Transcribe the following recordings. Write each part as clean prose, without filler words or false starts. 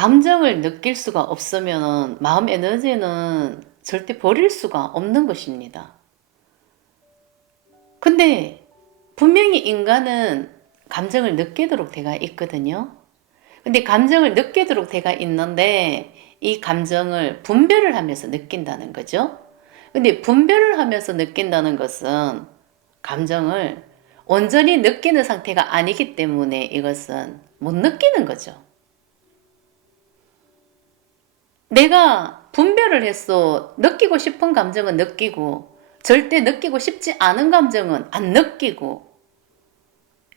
감정을 느낄 수가 없으면 마음 에너지는 절대 버릴 수가 없는 것입니다. 근데 분명히 인간은 감정을 느끼도록 되어 있거든요. 근데 감정을 느끼도록 되어 있는데 이 감정을 분별을 하면서 느낀다는 거죠. 근데 분별을 하면서 느낀다는 것은 감정을 온전히 느끼는 상태가 아니기 때문에 이것은 못 느끼는 거죠. 내가 분별을 해서 느끼고 싶은 감정은 느끼고 절대 느끼고 싶지 않은 감정은 안 느끼고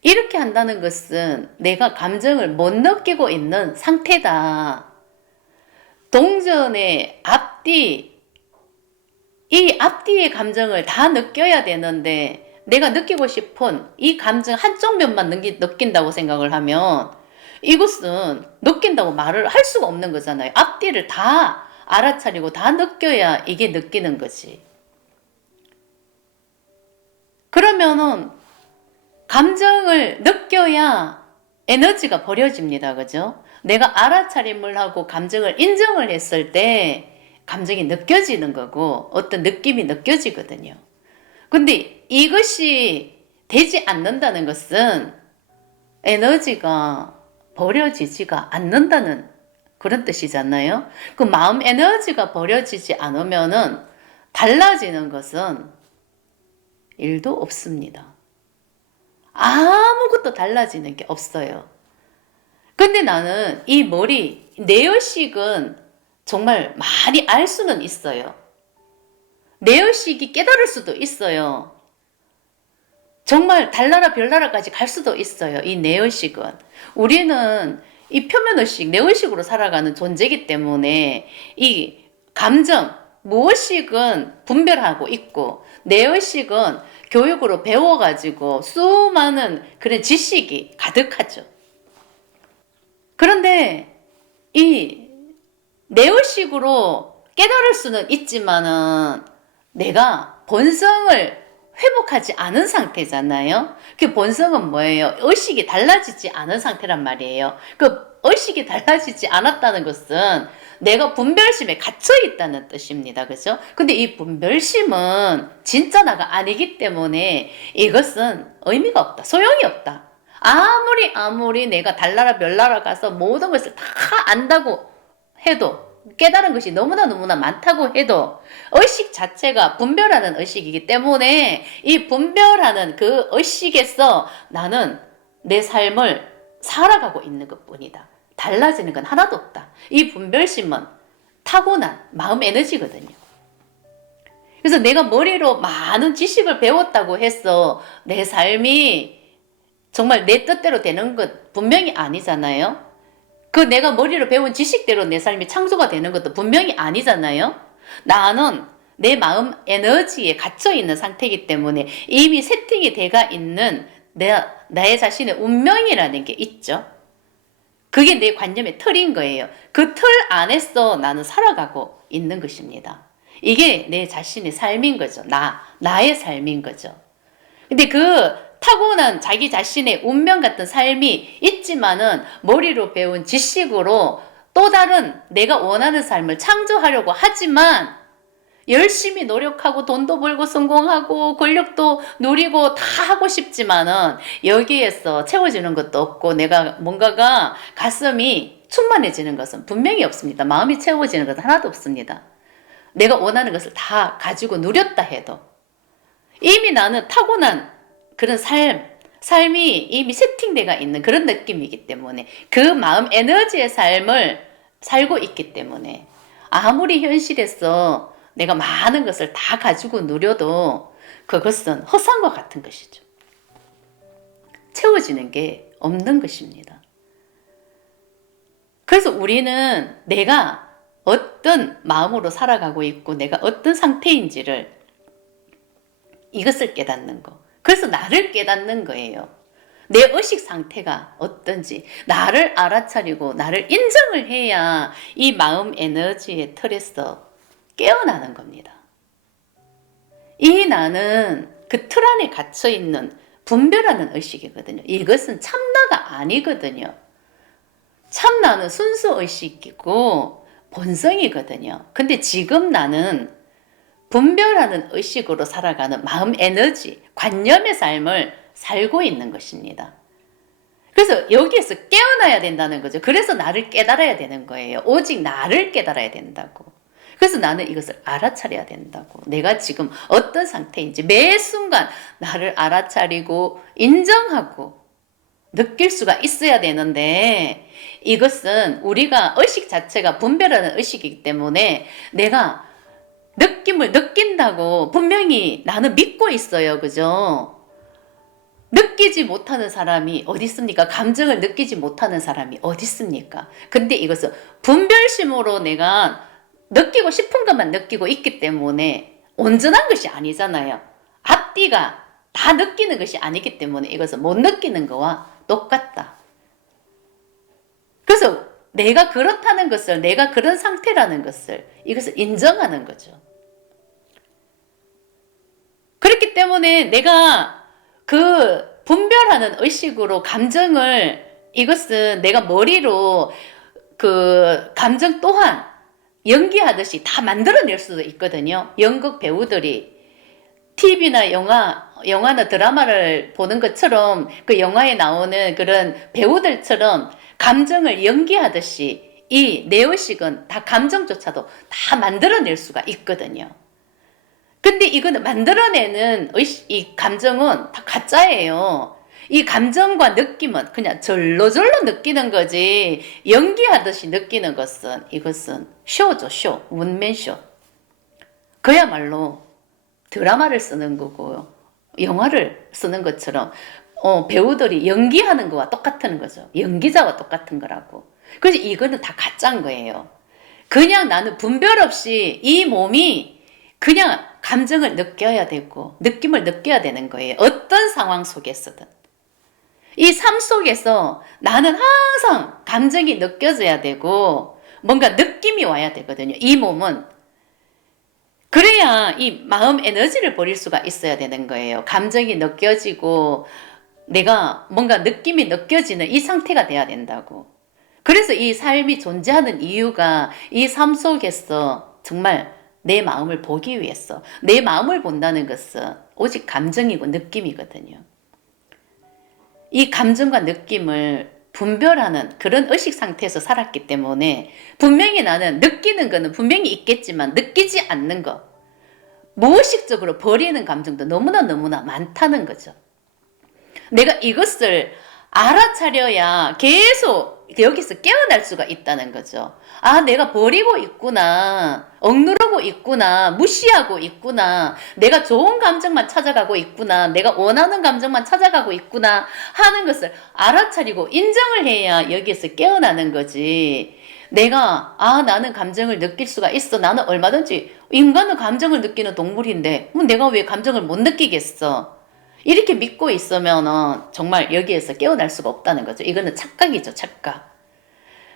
이렇게 한다는 것은 내가 감정을 못 느끼고 있는 상태다. 동전의 앞뒤, 이 앞뒤의 감정을 다 느껴야 되는데 내가 느끼고 싶은 이 감정 한쪽 면만 느낀다고 생각을 하면 이것은 느낀다고 말을 할 수가 없는 거잖아요. 앞뒤를 다 알아차리고 다 느껴야 이게 느끼는 거지. 그러면은 감정을 느껴야 에너지가 버려집니다. 그죠? 내가 알아차림을 하고 감정을 인정을 했을 때 감정이 느껴지는 거고 어떤 느낌이 느껴지거든요. 근데 이것이 되지 않는다는 것은 에너지가 버려지지가 않는다는 그런 뜻이잖아요. 그 마음 에너지가 버려지지 않으면은 달라지는 것은 일도 없습니다. 아무것도 달라지는 게 없어요. 근데 나는 이 머리, 뇌의식은 정말 많이 알 수는 있어요. 뇌의식이 깨달을 수도 있어요. 정말 달나라 별나라까지 갈 수도 있어요. 이 뇌의식은. 우리는 이 표면의식, 뇌의식으로 살아가는 존재이기 때문에 이 감정, 무의식은 분별하고 있고 뇌의식은 교육으로 배워가지고 수많은 그런 지식이 가득하죠. 그런데 이 뇌의식으로 깨달을 수는 있지만은 내가 본성을 회복하지 않은 상태잖아요. 그 본성은 뭐예요? 의식이 달라지지 않은 상태란 말이에요. 그 의식이 달라지지 않았다는 것은 내가 분별심에 갇혀 있다는 뜻입니다. 그죠? 근데 이 분별심은 진짜 나가 아니기 때문에 이것은 의미가 없다. 소용이 없다. 아무리 내가 달나라 별나라 가서 모든 것을 다 안다고 해도 깨달은 것이 너무나 많다고 해도 의식 자체가 분별하는 의식이기 때문에 이 분별하는 그 의식에서 나는 내 삶을 살아가고 있는 것뿐이다. 달라지는 건 하나도 없다. 이 분별심은 타고난 마음 에너지거든요. 그래서 내가 머리로 많은 지식을 배웠다고 해서 내 삶이 정말 내 뜻대로 되는 것 분명히 아니잖아요. 그 내가 머리로 배운 지식대로 내 삶이 창조가 되는 것도 분명히 아니잖아요. 나는 내 마음 에너지에 갇혀있는 상태이기 때문에 이미 세팅이 돼가 있는 나의 자신의 운명이라는 게 있죠. 그게 내 관념의 틀인 거예요. 그 틀 안에서 나는 살아가고 있는 것입니다. 이게 내 자신의 삶인 거죠. 나의 삶인 거죠. 근데 그 타고난 자기 자신의 운명 같은 삶이 있지만은 머리로 배운 지식으로 또 다른 내가 원하는 삶을 창조하려고 하지만 열심히 노력하고 돈도 벌고 성공하고 권력도 누리고 다 하고 싶지만은 여기에서 채워지는 것도 없고 내가 뭔가가 가슴이 충만해지는 것은 분명히 없습니다. 마음이 채워지는 것은 하나도 없습니다. 내가 원하는 것을 다 가지고 누렸다 해도 이미 나는 타고난 그런 삶이 이미 세팅되어 있는 그런 느낌이기 때문에 그 마음 에너지의 삶을 살고 있기 때문에 아무리 현실에서 내가 많은 것을 다 가지고 누려도 그것은 허상과 같은 것이죠. 채워지는 게 없는 것입니다. 그래서 우리는 내가 어떤 마음으로 살아가고 있고 내가 어떤 상태인지를 이것을 깨닫는 거. 그래서 나를 깨닫는 거예요. 내 의식 상태가 어떤지 나를 알아차리고 나를 인정을 해야 이 마음 에너지의 틀에서 깨어나는 겁니다. 이 나는 그 틀 안에 갇혀있는 분별하는 의식이거든요. 이것은 참나가 아니거든요. 참 나는 순수의식이고 본성이거든요. 근데 지금 나는 분별하는 의식으로 살아가는 마음 에너지, 관념의 삶을 살고 있는 것입니다. 그래서 여기에서 깨어나야 된다는 거죠. 그래서 나를 깨달아야 되는 거예요. 오직 나를 깨달아야 된다고. 그래서 나는 이것을 알아차려야 된다고. 내가 지금 어떤 상태인지 매 순간 나를 알아차리고 인정하고 느낄 수가 있어야 되는데, 이것은 우리가 의식 자체가 분별하는 의식이기 때문에 내가 느낌을 느낀다고 분명히 나는 믿고 있어요. 그죠? 느끼지 못하는 사람이 어디 있습니까? 감정을 느끼지 못하는 사람이 어디 있습니까? 근데 이것은 분별심으로 내가 느끼고 싶은 것만 느끼고 있기 때문에 온전한 것이 아니잖아요. 앞뒤가 다 느끼는 것이 아니기 때문에 이것은 못 느끼는 거와 똑같다. 그래서 내가 그렇다는 것을, 내가 그런 상태라는 것을, 이것을 인정하는 거죠. 그렇기 때문에 내가 그 분별하는 의식으로 감정을, 이것은 내가 머리로 그 감정 또한 연기하듯이 다 만들어낼 수도 있거든요. 연극 배우들이 TV나 영화나 드라마를 보는 것처럼 그 영화에 나오는 그런 배우들처럼 감정을 연기하듯이 이 내 의식은 다 감정조차도 다 만들어낼 수가 있거든요. 근데 이거는 만들어내는 이 감정은 다 가짜예요. 이 감정과 느낌은 그냥 절로절로 느끼는 거지, 연기하듯이 느끼는 것은, 이것은 쇼죠, 쇼. 원맨쇼. 그야말로 드라마를 쓰는 거고요. 영화를 쓰는 것처럼 배우들이 연기하는 거와 똑같은 거죠. 연기자와 똑같은 거라고. 그래서 이거는 다 가짜인 거예요. 그냥 나는 분별 없이 이 몸이 그냥 감정을 느껴야 되고 느낌을 느껴야 되는 거예요. 어떤 상황 속에서든. 이 삶 속에서 나는 항상 감정이 느껴져야 되고 뭔가 느낌이 와야 되거든요. 이 몸은. 그래야 이 마음 에너지를 버릴 수가 있어야 되는 거예요. 감정이 느껴지고 내가 뭔가 느낌이 느껴지는 이 상태가 돼야 된다고. 그래서 이 삶이 존재하는 이유가 이 삶 속에서 정말 내 마음을 보기 위해서, 내 마음을 본다는 것은 오직 감정이고 느낌이거든요. 이 감정과 느낌을 분별하는 그런 의식 상태에서 살았기 때문에 분명히 나는 느끼는 거는 분명히 있겠지만 느끼지 않는 것, 무의식적으로 버리는 감정도 너무나 많다는 거죠. 내가 이것을 알아차려야 계속 여기서 깨어날 수가 있다는 거죠. 아, 내가 버리고 있구나. 억누르고 있구나. 무시하고 있구나. 내가 좋은 감정만 찾아가고 있구나. 내가 원하는 감정만 찾아가고 있구나 하는 것을 알아차리고 인정을 해야 여기에서 깨어나는 거지. 내가 나는 감정을 느낄 수가 있어. 나는 얼마든지, 인간은 감정을 느끼는 동물인데 내가 왜 감정을 못 느끼겠어. 이렇게 믿고 있으면 정말 여기에서 깨어날 수가 없다는 거죠. 이거는 착각이죠, 착각.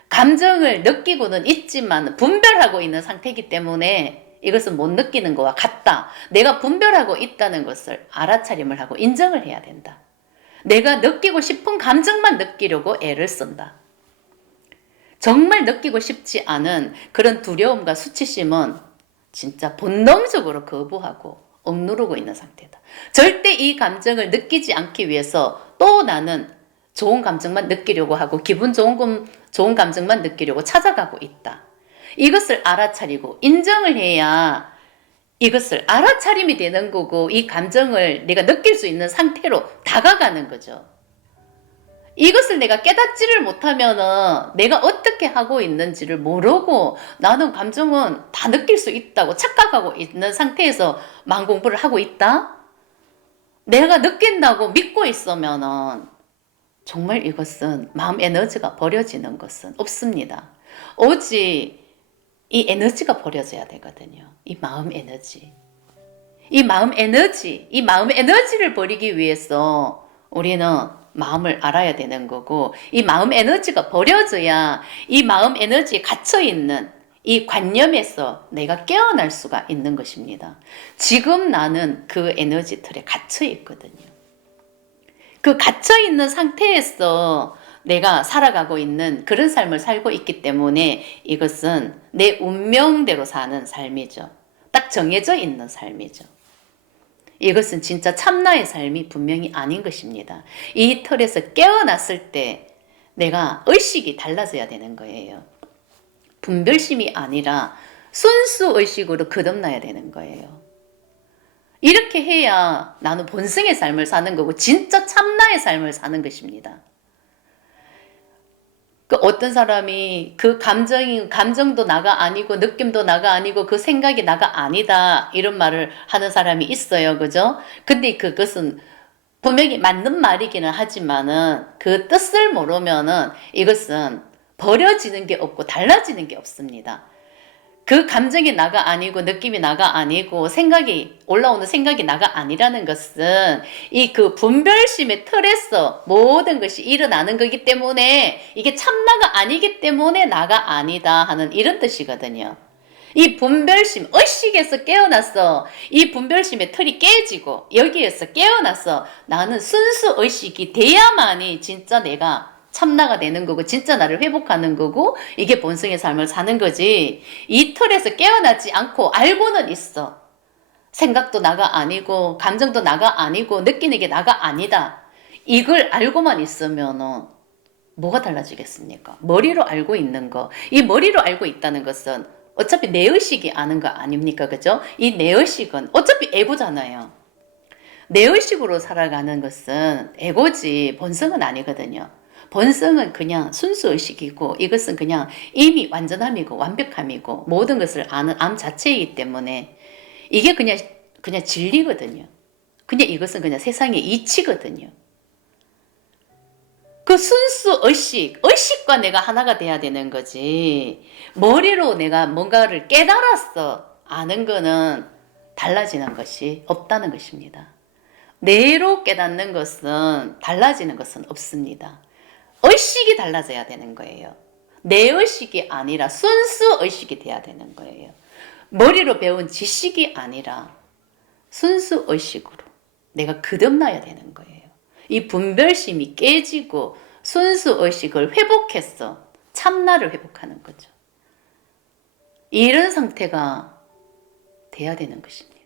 감정을 느끼고는 있지만 분별하고 있는 상태이기 때문에 이것은 못 느끼는 거와 같다. 내가 분별하고 있다는 것을 알아차림을 하고 인정을 해야 된다. 내가 느끼고 싶은 감정만 느끼려고 애를 쓴다. 정말 느끼고 싶지 않은 그런 두려움과 수치심은 진짜 본능적으로 거부하고 억누르고 있는 상태다. 절대 이 감정을 느끼지 않기 위해서 또 나는 좋은 감정만 느끼려고 하고 기분 좋은 감정만 느끼려고 찾아가고 있다. 이것을 알아차리고 인정을 해야 이것을 알아차림이 되는 거고 이 감정을 내가 느낄 수 있는 상태로 다가가는 거죠. 이것을 내가 깨닫지를 못하면은 내가 어떻게 하고 있는지를 모르고 나는 감정은 다 느낄 수 있다고 착각하고 있는 상태에서 마음 공부를 하고 있다? 내가 느낀다고 믿고 있으면은 정말 이것은 마음 에너지가 버려지는 것은 없습니다. 오직 이 에너지가 버려져야 되거든요. 이 마음 에너지. 이 마음 에너지를 버리기 위해서 우리는 마음을 알아야 되는 거고, 이 마음 에너지가 버려져야 이 마음 에너지에 갇혀있는 이 관념에서 내가 깨어날 수가 있는 것입니다. 지금 나는 그 에너지 틀에 갇혀 있거든요. 그 갇혀 있는 상태에서 내가 살아가고 있는 그런 삶을 살고 있기 때문에 이것은 내 운명대로 사는 삶이죠. 딱 정해져 있는 삶이죠. 이것은 진짜 참나의 삶이 분명히 아닌 것입니다. 이 틀에서 깨어났을 때 내가 의식이 달라져야 되는 거예요. 분별심이 아니라 순수 의식으로 거듭나야 되는 거예요. 이렇게 해야 나는 본성의 삶을 사는 거고 진짜 참나의 삶을 사는 것입니다. 그 어떤 사람이 그 감정도 나가 아니고 느낌도 나가 아니고 그 생각이 나가 아니다 이런 말을 하는 사람이 있어요. 그죠? 근데 그것은 분명히 맞는 말이기는 하지만은 그 뜻을 모르면은 이것은 버려지는 게 없고 달라지는 게 없습니다. 그 감정이 나가 아니고 느낌이 나가 아니고 생각이 올라오는 생각이 나가 아니라는 것은 이 그 분별심의 틀에서 모든 것이 일어나는 거기 때문에 이게 참나가 아니기 때문에 나가 아니다 하는 이런 뜻이거든요. 이 분별심, 의식에서 깨어났어. 이 분별심의 틀이 깨지고 여기에서 깨어났어. 나는 순수 의식이 돼야만이 진짜 내가 참나가 되는 거고 진짜 나를 회복하는 거고 이게 본성의 삶을 사는 거지. 이 틀에서 깨어나지 않고 알고는 있어. 생각도 나가 아니고 감정도 나가 아니고 느끼는 게 나가 아니다. 이걸 알고만 있으면은 뭐가 달라지겠습니까? 머리로 알고 있는 거. 이 머리로 알고 있다는 것은 어차피 내 의식이 아는 거 아닙니까? 그죠? 이 내 의식은 어차피 에고잖아요. 내 의식으로 살아가는 것은 에고지 본성은 아니거든요. 본성은 그냥 순수 의식이고 이것은 그냥 이미 완전함이고 완벽함이고 모든 것을 아는 암 자체이기 때문에 이게 그냥 진리거든요. 그냥 이것은 그냥 세상의 이치거든요. 그 순수 의식과 내가 하나가 돼야 되는 거지. 머리로 내가 뭔가를 깨달았어. 아는 거는 달라지는 것이 없다는 것입니다. 뇌로 깨닫는 것은 달라지는 것은 없습니다. 의식이 달라져야 되는 거예요. 내 의식이 아니라 순수 의식이 돼야 되는 거예요. 머리로 배운 지식이 아니라 순수 의식으로 내가 거듭나야 되는 거예요. 이 분별심이 깨지고 순수 의식을 회복했어. 참나를 회복하는 거죠. 이런 상태가 돼야 되는 것입니다.